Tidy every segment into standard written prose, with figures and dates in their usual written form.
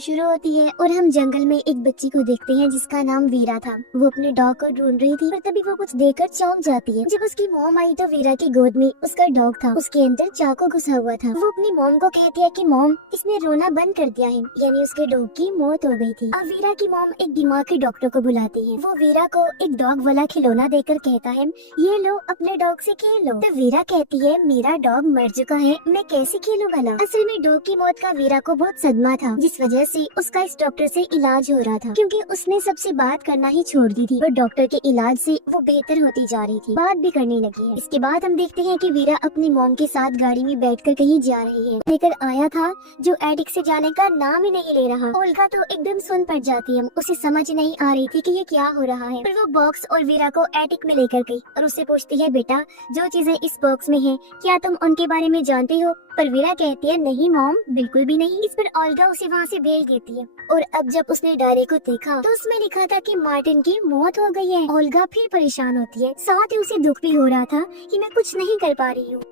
शुरू होती है और हम जंगल में एक बच्ची को देखते हैं जिसका नाम वीरा था। वो अपने डॉग को ढूंढ रही थी, पर तभी वो कुछ देखकर चौंक जाती है। जब उसकी मॉम आई तो वीरा की गोद में उसका डॉग था, उसके अंदर चाकू घुसा हुआ था। वो अपनी मॉम को कहती है कि मॉम, इसने रोना बंद कर दिया है, यानी उसके डॉग की मौत हो गई थी। अब वीरा की मॉम एक दिमाग के डॉक्टर को बुलाती है। वो वीरा को एक डॉग वाला खिलौना देकर कहता है, ये लो, अपने डॉग से खेल लो। तो वीरा कहती है, मेरा डॉग मर चुका है, मैं कैसे खेलूं भला। असल में डॉग की मौत का वीरा को बहुत सदमा था, जिस वजह से उसका इस डॉक्टर से इलाज हो रहा था, क्योंकि उसने सबसे बात करना ही छोड़ दी थी। पर डॉक्टर के इलाज से वो बेहतर होती जा रही थी, बात भी करने लगी है। इसके बाद हम देखते हैं कि वीरा अपनी मॉम के साथ गाड़ी में बैठकर कहीं जा रही है। लेकर आया था जो एटिक से जाने का नाम ही नहीं ले रहा। ओल्गा तो एकदम सुन पड़ जाती है, उसे समझ नहीं आ रही थी कि ये क्या हो रहा है। फिर वो बॉक्स और वीरा को एटिक में लेकर गई और उससे पूछती है, बेटा जो चीजें इस बॉक्स में है, क्या तुम उनके बारे में जानते हो। पर वीरा कहती है, नहीं मॉम, बिल्कुल भी नहीं। इस पर ओल्गा उसे वहाँ से भेज देती है। और अब जब उसने डायरी को देखा तो उसमें लिखा था कि मार्टिन की मौत हो गई है। ओल्गा फिर परेशान होती है, साथ ही उसे दुख भी हो रहा था कि मैं कुछ नहीं कर पा रही हूँ।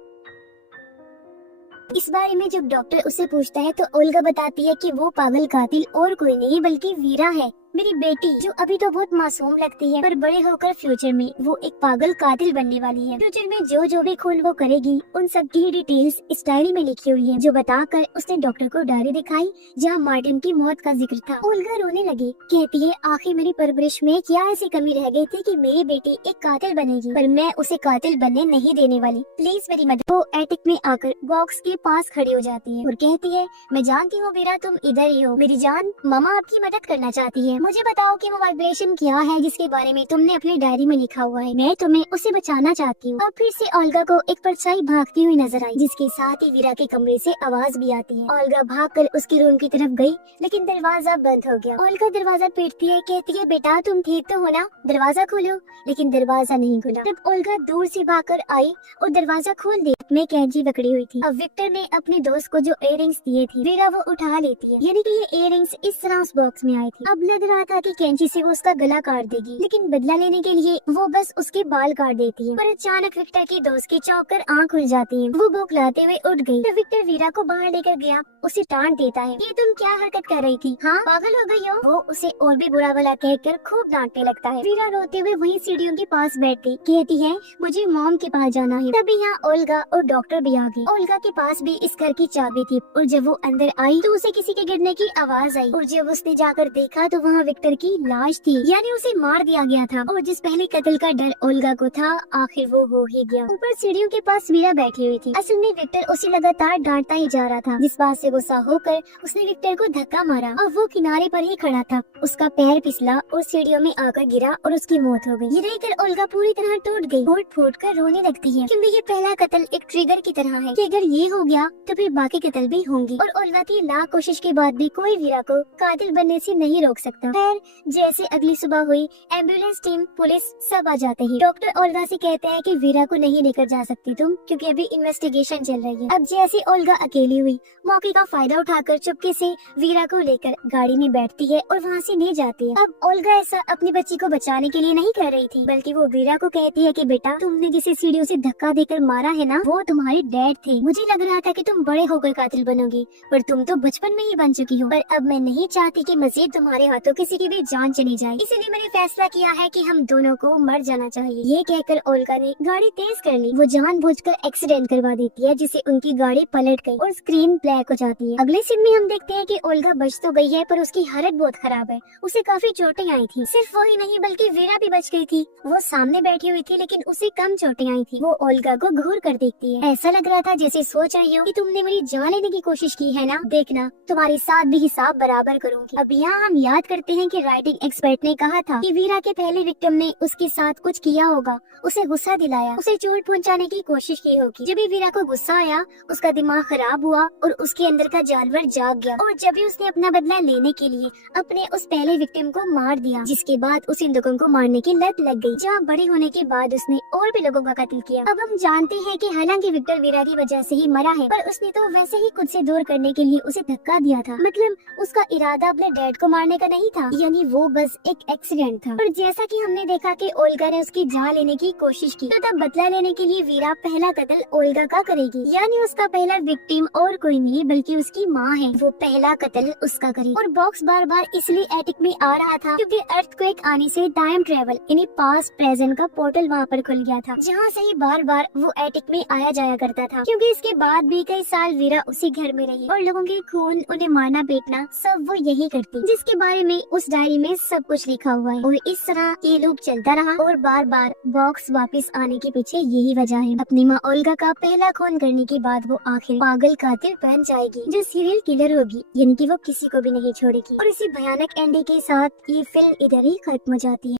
इस बारे में जब डॉक्टर उसे पूछता है तो ओल्गा बताती है कि वो पागल कातिल और कोई नहीं बल्कि वीरा है, मेरी बेटी, जो अभी तो बहुत मासूम लगती है, पर बड़े होकर फ्यूचर में वो एक पागल कातिल बनने वाली है। फ्यूचर में जो जो भी खून वो करेगी उन सब की डिटेल्स इस डायरी में लिखी हुई है, जो बताकर उसने डॉक्टर को डायरी दिखाई जहाँ मार्टिन की मौत का जिक्र था। ओल्गा रोने लगी, कहती है, आखिर मेरी परवरिश में क्या ऐसी कमी रह गई थी कि मेरी बेटी एक कातिल बनेगी, पर मैं उसे कातिल बनने नहीं देने वाली, प्लीज मेरी मदद। वो एटिक में आकर बॉक्स के पास खड़ी हो जाती है और कहती है, मैं जानती हूँ वीरा, तुम इधर ही हो मेरी जान, मामा आपकी मदद करना चाहती है। मुझे बताओ कि वो वाइब्रेशन क्या है जिसके बारे में तुमने अपनी डायरी में लिखा हुआ है, मैं तुम्हें उसे बचाना चाहती हूँ। अब फिर से ओल्गा को एक परछाई भागती हुई नजर आई, जिसके साथ ही वीरा के कमरे से आवाज भी आती है। ओल्गा भागकर उसके रूम की तरफ गई, लेकिन दरवाजा बंद हो गया। ओल्गा दरवाजा पीटती है, कहती है, बेटा तुम ठीक तो हो ना, दरवाजा खोलो। लेकिन दरवाजा नहीं खुला। तब ओल्गा दूर से भागकर आई और दरवाजा खोल दिया। में कैंची पकड़ी हुई थी। अब विक्टर ने अपने दोस्त को जो इयररिंग्स दिए थे, वीरा वो उठा लेती है, यानी कि ये इयररिंग्स इस तरह उस बॉक्स में आई थी। अब लग रहा था कि कैंची से वो उसका गला काट देगी, लेकिन बदला लेने के लिए वो बस उसके बाल काट देती है। पर अचानक विक्टर की दोस्त की चौंक कर आँख खुल जाती है। वो बौखलाते हुए उठ गई। तो विक्टर वीरा को बाहर लेकर गया, उसे डांट देता है, ये तुम क्या हरकत कर रही थी, हाँ पागल हो गई हो। वो उसे और भी बुरा भला कहकर खूब डांटने लगता है। वीरा रोते हुए वहीं सीढ़ियों के पास बैठ गई, कहती है, मुझे मॉम के पास जाना है। तभी यहाँ ओल्गा और डॉक्टर भी आ गए। ओल्गा के पास भी इस घर की चाबी थी और जब वो अंदर आई तो उसे किसी के गिरने की आवाज आई और जब उसने जाकर देखा तो वहाँ विक्टर की लाश थी, यानी उसे मार दिया गया था। और जिस पहले कत्ल का डर ओल्गा को था, आखिर वो हो ही गया। ऊपर सीढ़ियों के पास वीरा बैठी हुई थी। असल में विक्टर उसे लगातार डांटता ही जा रहा था, जिस बात से गुस्सा होकर उसने विक्टर को धक्का मारा और वो किनारे पर ही खड़ा था। उसका पैर फिसला और सीढ़ियों में आकर गिरा और उसकी मौत हो गई। ये देखकर ओल्गा पूरी तरह टूट गई, फूट फूट कर रोने लगती है, क्योंकि ये पहला कत्ल एक ट्रिगर की तरह है कि अगर ये हो गया तो फिर बाकी कत्ल भी होंगे। और ओल्गा की लाख कोशिश के बाद भी कोई वीरा को कातिल बनने से नहीं रोक सकता। खैर, जैसे अगली सुबह हुई, एम्बुलेंस टीम, पुलिस सब आ जाते हैं। डॉक्टर ओल्गा से कहते हैं कि वीरा को नहीं लेकर जा सकती तुम, क्योंकि अभी इन्वेस्टिगेशन चल रही है। अब जैसे ओल्गा अकेली हुई, मौके का फायदा उठाकर चुपके से वीरा को लेकर गाड़ी में बैठती है और वहाँ से ले जाती है। अब ओल्गा ऐसा अपनी बच्ची को बचाने के लिए नहीं कर रही थी, बल्कि वो वीरा को कहती है कि बेटा, तुमने जिसे सीढ़ियों से धक्का देकर मारा है ना, वो तुम्हारे डैड थे। मुझे लग रहा था कि तुम बड़े होकर कातिल बनोगी, पर तुम तो बचपन में ही बन चुकी हो। पर अब मैं नहीं चाहती कि मजीद तुम्हारे हाथों किसी की भी जान चली जाए, इसलिए मैंने फैसला किया है कि हम दोनों को मर जाना चाहिए। ये कहकर ओल्गा ने गाड़ी तेज कर ली। वो जानबूझकर एक्सीडेंट करवा देती है, जिससे उनकी गाड़ी पलट गई और स्क्रीन ब्लैक हो जाती है। अगले सीन में हम देखते हैं कि ओल्गा बच तो गई है, पर उसकी हालत बहुत खराब है। उसे काफी चोटें आई थी। सिर्फ वही नहीं बल्कि वीरा भी बच गई थी। वो सामने बैठी हुई थी, लेकिन उसे कम चोटें आई थी। वो ओल्गा को घूर कर देखती है। ऐसा लग रहा था जैसे सोच रही हो कि तुमने मेरी जान लेने की कोशिश की है ना, देखना तुम्हारे साथ भी हिसाब बराबर करूंगी। अब यहाँ हम याद करते हैं कि राइटिंग एक्सपर्ट ने कहा था कि वीरा के पहले विक्टिम ने उसके साथ कुछ किया होगा, उसे गुस्सा दिलाया, उसे चोट पहुंचाने की कोशिश की होगी। जब भी वीरा को गुस्सा आया, उसका दिमाग खराब हुआ और उसके अंदर का जानवर जाग गया। और जब भी उसने अपना बदला लेने के लिए अपने उस पहले विक्टिम को मार दिया, जिसके बाद उस इन लोगों को मारने की लत लग गई, जहाँ बड़े होने के बाद उसने और भी लोगों का कत्ल किया। अब हम जानते हैं कि हालांकि हालांकि विक्टर वीरा की वजह से ही मरा है, पर उसने तो वैसे ही खुद से दूर करने के लिए उसे धक्का दिया था। मतलब उसका इरादा अपने डैड को मारने का नहीं था, यानी वो बस एक एक्सीडेंट था। पर जैसा कि हमने देखा कि ओल्गा ने उसकी जान लेने की कोशिश की, तो तब बदला लेने के लिए वीरा पहला कत्ल ओल्गा का करेगी, यानी उसका पहला विक्टिम और कोई नहीं बल्कि उसकी माँ है। वो पहला कत्ल उसका करेगी। और बॉक्स बार बार इसलिए एटिक में आ रहा था क्योंकि अर्थक्वेक आने से टाइम ट्रेवल यानी पास्ट प्रेजेंट का पोर्टल वहाँ पर खुल गया था, जहाँ से ही बार बार वो एटिक में आया जाया करता था। क्योंकि इसके बाद भी कई साल वीरा उसी घर में रही और लोगों के खून, उन्हें मारना पीटना सब वो यही करती, जिसके बारे में उस डायरी में सब कुछ लिखा हुआ है। और इस तरह ये लूप चलता रहा और बार बार बॉक्स वापस आने के पीछे यही वजह है। अपनी माँ ओल्गा का पहला खून करने के बाद वो आखिर पागल कातिल बन जाएगी जो सीरियल किलर होगी, यानी कि वो किसी को भी नहीं छोड़ेगी। और इसी भयानक एंडिंग के साथ ये फिल्म इधर ही खत्म हो जाती है।